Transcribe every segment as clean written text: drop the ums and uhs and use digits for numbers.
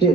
6,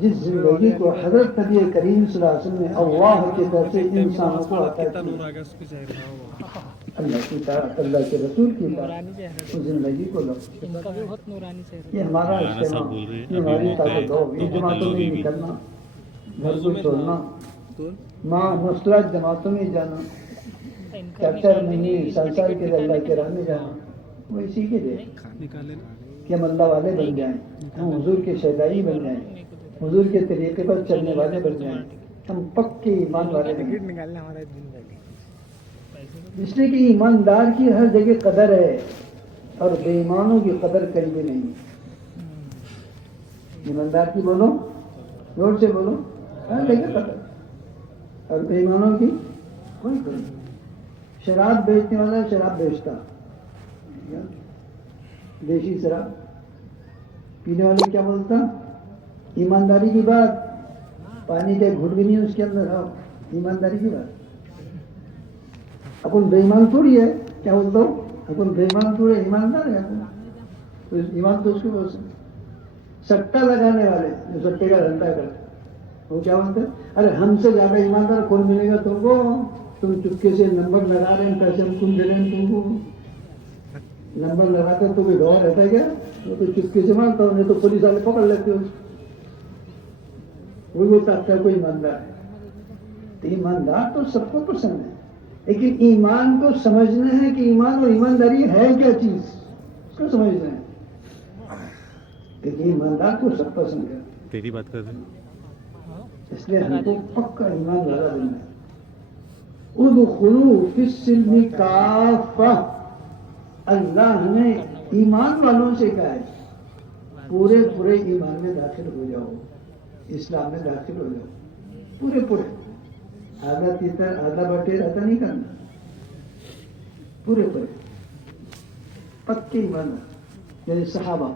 جس زندگی کو حضرت نبی کریم صلی اللہ علیہ وسلم نے اللہ کی طرف سے انسانوں کو عطا کی، اللہ کی طرف، اللہ کے رسول کی طرف اس زندگی کو لو، ان کا بھی بہت نورانی چہرہ یہ ہمارا اجتماع، یہ ہماری طاقت ہو، یہ جماعتوں میں نکلنا، گھر کو چھوڑنا، ماں مسلح جماعتوں میں جانا، ہے، ان کا چرچر نہیں، سنسار کے لیے اللہ کے راہ میں جانا، وہ اسی کے لیے کہ ہم اللہ والے بن جائیں، ہم حضور کے شہدائی بن جائیں، حضور کے طریقے پر چلنے والے بن جائیں، ہم پکے ایمان والے بن جائیں، نکالنا ہمارا دن بھر اس لیے کہ ایماندار کی ہر جگہ قدر ہے اور بے ایمانوں کی قدر کہیں بھی نہیں۔ ایماندار کی بولو، زور سے بولو، ہر جگہ قدر، اور بے ایمانوں کی کوئی قدر نہیں۔ شراب بیچنے والا شراب بیچتا، دیشی شراب پینے والے کیا بولتا، ایمانداری کی بات، پانی کے گھٹ بھی نہیں اس کے اندر، ایمانداری کی بات۔ اپن بے ایمان تھوڑی ہے، کیا بولتا ہوں، اپن بے ایمان تھوڑی ہے، ایماندار ہے اپن، تو ایمان تو اس کو بول سکتے۔ سٹا لگانے والے جو سٹے کا دھندا کرتے وہ کیا بولتے ہیں، ارے ہم سے زیادہ ایماندار کون ملے گا تم کو، تم چپکے سے نمبر لگا رہے ہیں، پیسے ہم تم دے رہے ہیں، تم کو نمبر لگاتے تو کوئی گواہ رہتا ہے کیا، وہ تو چپکے سے مارتا ہوں، نہیں تو پولیس والے پکڑ لیتے ہو، وہ بولتا ہے کوئی ایماندار ہے۔ تو ایماندار تو سب کو پسند ہے، لیکن ایمان کو سمجھنا ہے کہ ایمان اور ایمانداری ہے کیا چیز، اس کو سمجھنا ہے، لیکن ایماندار کو سب پسند ہے، تیری بات کر رہے ہیں۔ اس لیے ہم کو پکا ایمان والا بننا ہے۔ ادخلوا فی السلم کافہ، اللہ نے ایمان والوں سے کہا ہے پورے پورے ایمان میں داخل ہو جاؤ، اسلام میں داخل ہو جاؤ، پورے پورے، آدھا تیتر آدھا بٹیر ایسا نہیں کرنا، پورے پورے پکے ایمان، یعنی صحابہ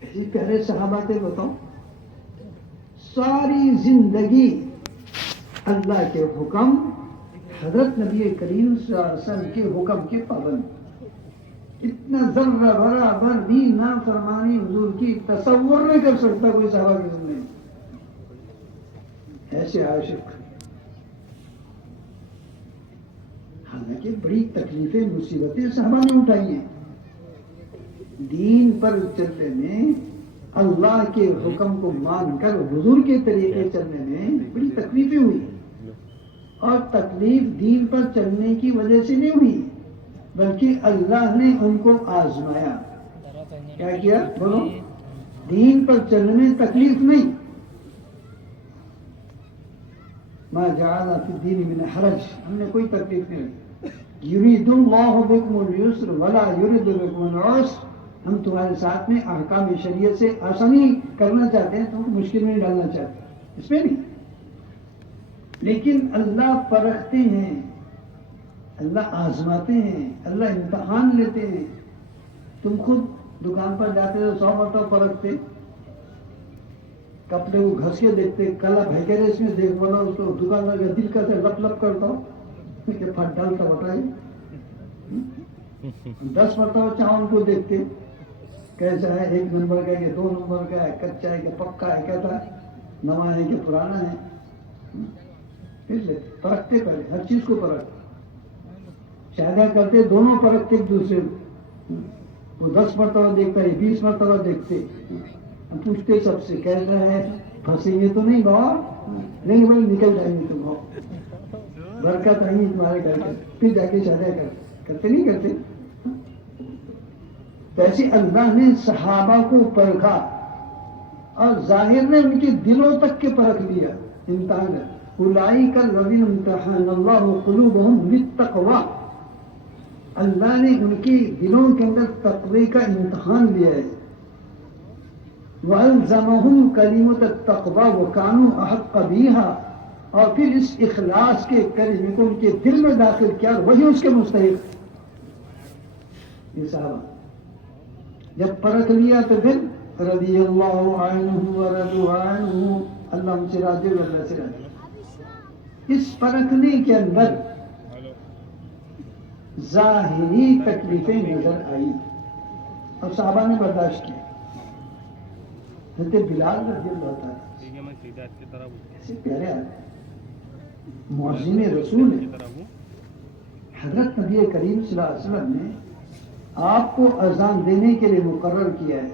ایسے پیارے صحابہ تھے، بتاؤ ساری زندگی اللہ کے حکم، حضرت نبی کریم صلی اللہ علیہ وسلم کے حکم کے پابند، اتنا ذرہ برابر بھی نافرمانی حضور کی تصور نہیں کر سکتا کوئی صحابہ کی زندگی، ایسے عاشق۔ حالانکہ بڑی تکلیفیں مصیبتیں صحابہ نے اٹھائی ہیں، دین پر چلنے میں، اللہ کے حکم کو مان کر حضور کے طریقے چلنے میں بڑی تکلیفیں ہوئی، اور تکلیف دین پر چلنے کی وجہ سے نہیں ہوئی، بلکہ اللہ نے ان کو آزمایا۔ کیا کیا بولو، دین پر چلنے میں تکلیف نہیں، ما جعل فی الدین من حرج، ہم نے کوئی تکلیف نہیں دی، یرید اللہ بکم اليسر ولا یرید بکم العسر، ہم تمہارے ساتھ میں احکام شریعت سے آسانی کرنا چاہتے ہیں، تم کو مشکل میں نہیں ڈالنا چاہتے، اس میں نہیں، لیکن اللہ پرکھتے ہیں، اللہ آزماتے ہیں، اللہ امتحان لیتے ہیں۔ تم خود دکان پر جاتے تو 100 مرتبہ پرکھتے، کپڑے کو گھس کے دیکھتے، کلا بھیکے اس میں دیکھ بولا اس کو دکاندار کا دل کا سے لپ لپ کرتا ہو کہ پھٹ ڈالتا بتائیے، 10 مرتبہ چاول کو دیکھتے کیسا ہے، 1 نمبر کا ہے کہ 2 نمبر کا ہے، کچا ہے کہ پکا ہے، کیسا نواں ہے کہ پرانا ہے، اس لیے پرکھتے، پہلے ہر چیز کو پرکھتے، شادیاں کرتے دونوں پرکھتے ایک دوسرے کو، وہ 10 مرتبہ دیکھتا ہے، 20 مرتبہ دیکھتے، ہم پوچھتے سب سے کیسا ہے، پھنسیں گے تو نہیں بابا، نہیں بھائی نکل جائیں گے تم، برکت آئیں گی تمہارے گھر کے، پھر جا کے شادیاں کرتے نہیں کرتے۔ ویسے اللہ نے صحابہ کو پرکھا اور ظاہر نے ان کے دلوں تک کے پرکھ لیا، امتحان ہے۔ اولئک الذین امتحن اللہ قلوبہم للتقوی، اللہ نے ان کے دلوں کے اندر تقوی کا امتحان لیا ہے۔ وَأَلْزَمَهُمْ كَلِمَةَ التَّقْوَى وَكَانُوا أَحَقَّ بِهَا، اور پھر اس اخلاص کے کلمے کو ان کے دل میں داخل کیا، وہی اس کے مستحق۔ یہ صحابہ جب پرکھ لیا تو پھر رضی اللہ عنہ ورضوا عنہ، اللہ ہم سے راضی اور اللہ سے راضی۔ اس پرکھنے کے اندر ظاہری تکلیفیں نظر آئی اور صحابہ نے برداشت کی، حضرت بلال رضی اللہ تعالیٰ ایسے پیارے مؤذن رسول ہیں. حضرت نبی کریم صلی اللہ علیہ وسلم نے آپ کو اذان دینے کے لیے مقرر کیا ہے.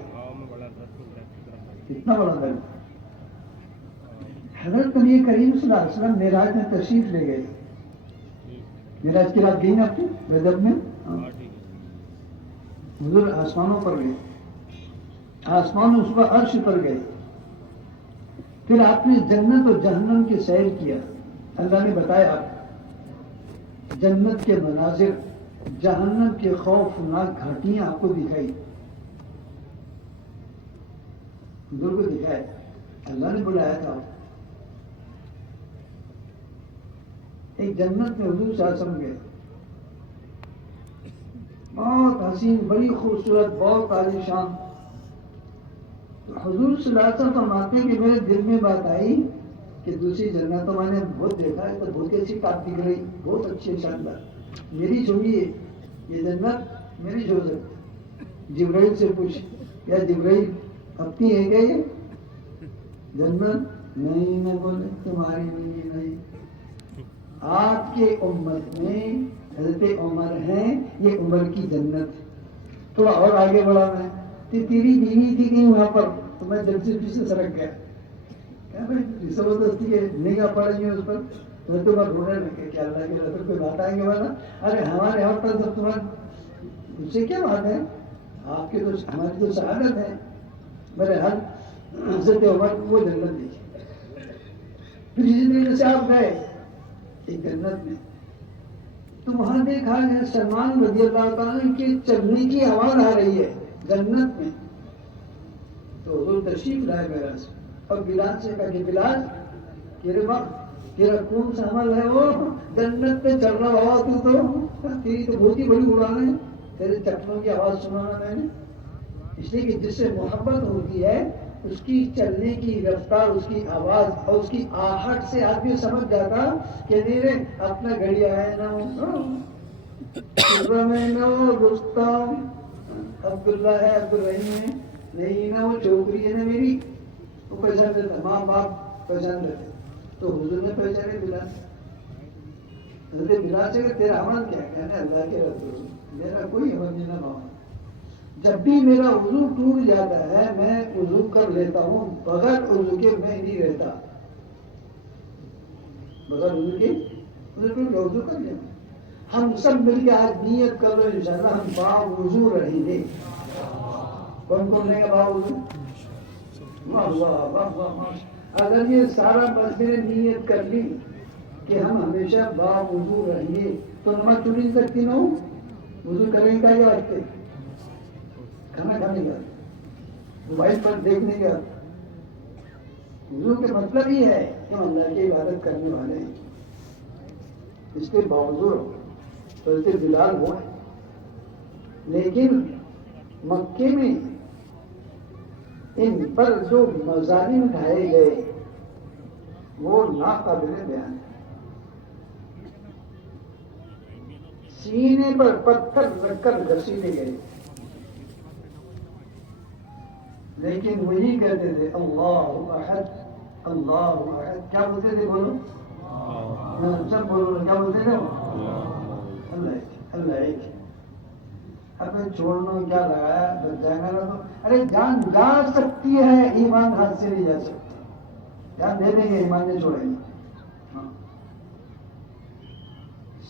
کتنا بڑا دل. حضرت نبی کریم صلی اللہ علیہ وسلم معراج میں تشریف لے گئے. معراج کی رات گئی نا آپ کی رجب میں. حضور آسمانوں پر گئے, آسمانوں اس پر عرش پر گئے. پھر آپ نے جنت اور جہنم کی سیر کیا. اللہ نے بتایا جنت کے مناظر, جہنم کے خوفناک گھاٹیاں آپ کو دکھائی. حضور کو دکھائے, اللہ نے بلایا تھا. ایک جنت میں حضور صلی اللہ علیہ وسلم گئے, بہت حسین, بڑی خوبصورت, بہت عالیشان. حضور صلی اللہ علیہ وسلم فرماتے ہیں کہ میرے دل میں بات آئی کہ دوسری جنتوں میں نے بہت دیکھا ہے, تو بہت اچھی ٹاپ دکھ رہی, بہت اچھی شاندار. میری چھوڑیے, یہ جنت میری چھوڑ سکتی. جبرائیل سے پوچھ, یا جبرائیل اپنی ہے کیا یہ جنت؟ نہیں نہ بولے, تمہاری نہیں. آپ کے امت میں حضرت عمر ہیں, یہ عمر کی جنت. تھوڑا اور آگے بڑھا میں, تیری بیوی تھی کہیں وہاں پر, تو میں جلدی پیچھے سڑک گیا. زبردستی ہے, نگاہ پڑیں گے اس پر, تو میں ڈھونڈنے لگے کہ اللہ کے رسول کوئی بات آئیں گے والا. ارے ہمارے یہاں پر سب تمہارے اس سے کیا بات ہے, آپ کی تو ہماری تو شہادت ہے. میرے ہر حضرت عمر وہ جنت دیکھی. پھر اسی طریقے سے آپ گئے ایک جنت میں, تو وہاں دیکھا ہے سلمان رضی اللہ تعالیٰ کی چلنے کی آواز آ رہی ہے جنت میں. تو حضور تشریف لائے میرا سے, اور بلال سے کہا کہ بلال تیرے وقت تیرا کون سا عمل ہے وہ جنت پہ چل رہا ہوا, تو تیری تو بہت ہی بڑی اڑان ہے, تیرے چپلوں کی آواز سنانا میں نے. اس لیے کہ جس سے محبت ہوتی ہے اس کی چلنے کی رفتار, اس کی آواز اور اس کی آہٹ سے آدمی سمجھ جاتا کہ میرے اپنا گھڑیا ہے نا رستم, عبداللہ ہے, عبدالرحیم ہے, نہیں نا وہ چوکری ہے نا میری, وہ پہچان لیتا, ماں باپ پہچان لیتے. تو حضور نے پہچانے بلال. حضرت بلال سے کہ تیرا عمل کیا؟ کہنے اللہ کے رسول میرا کوئی عمل نہیں نہ. جب بھی میرا وضو ٹوٹ جاتا ہے میں وضو کر لیتا ہوں, بغیر وضو کے میں نہیں رہتا. بغیر وضو کے وضو کر لیں. ہم سب مل کے آج نیت کر رہے انشاءاللہ ہم با وضو رہیں گے. کون کون رہے گا با وضو؟ واہ واہ واہ واہ. اگر یہ سارا مسجد نے نیت کر لی کہ ہم ہمیشہ با وضو رہیں گے, تو نماز چھوٹ نہیں سکتی نہ ہو. وضو کریں گے کیا واسطے؟ کھانا کھانے کا, موبائل پر دیکھنے کا. وضو کے مطلب ہی ہے کہ ہم اللہ کی عبادت کرنے والے ہیں. اس کے باوجود حضرت بلال وہ ہے, لیکن مکے میں ان پر جو مظالم ڈھائے گئے وہ ناقابل بیان ہے. سینے پر پتھر رکھ کر گھسیٹے گئے, لیکن وہی کہتے تھے اللہ احد اللہ احد. کیا بولتے تھے؟ بولو سب بولو, کیا بولتے تھے؟ اللہ ایک, اللہ ایک. اب چھوڑنا کیا لگایا, بچ جائے گا تو. ارے جان جا سکتی ہے, ایمان ہاتھ سے نہیں جا سکتی. جان دے دیں گے, ایمان نہیں چھوڑیں گے.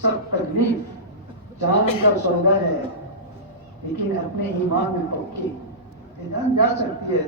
سب تکلیف جان کا سودا ہے, لیکن اپنے ایمان میں پکی. جان جا سکتی ہے,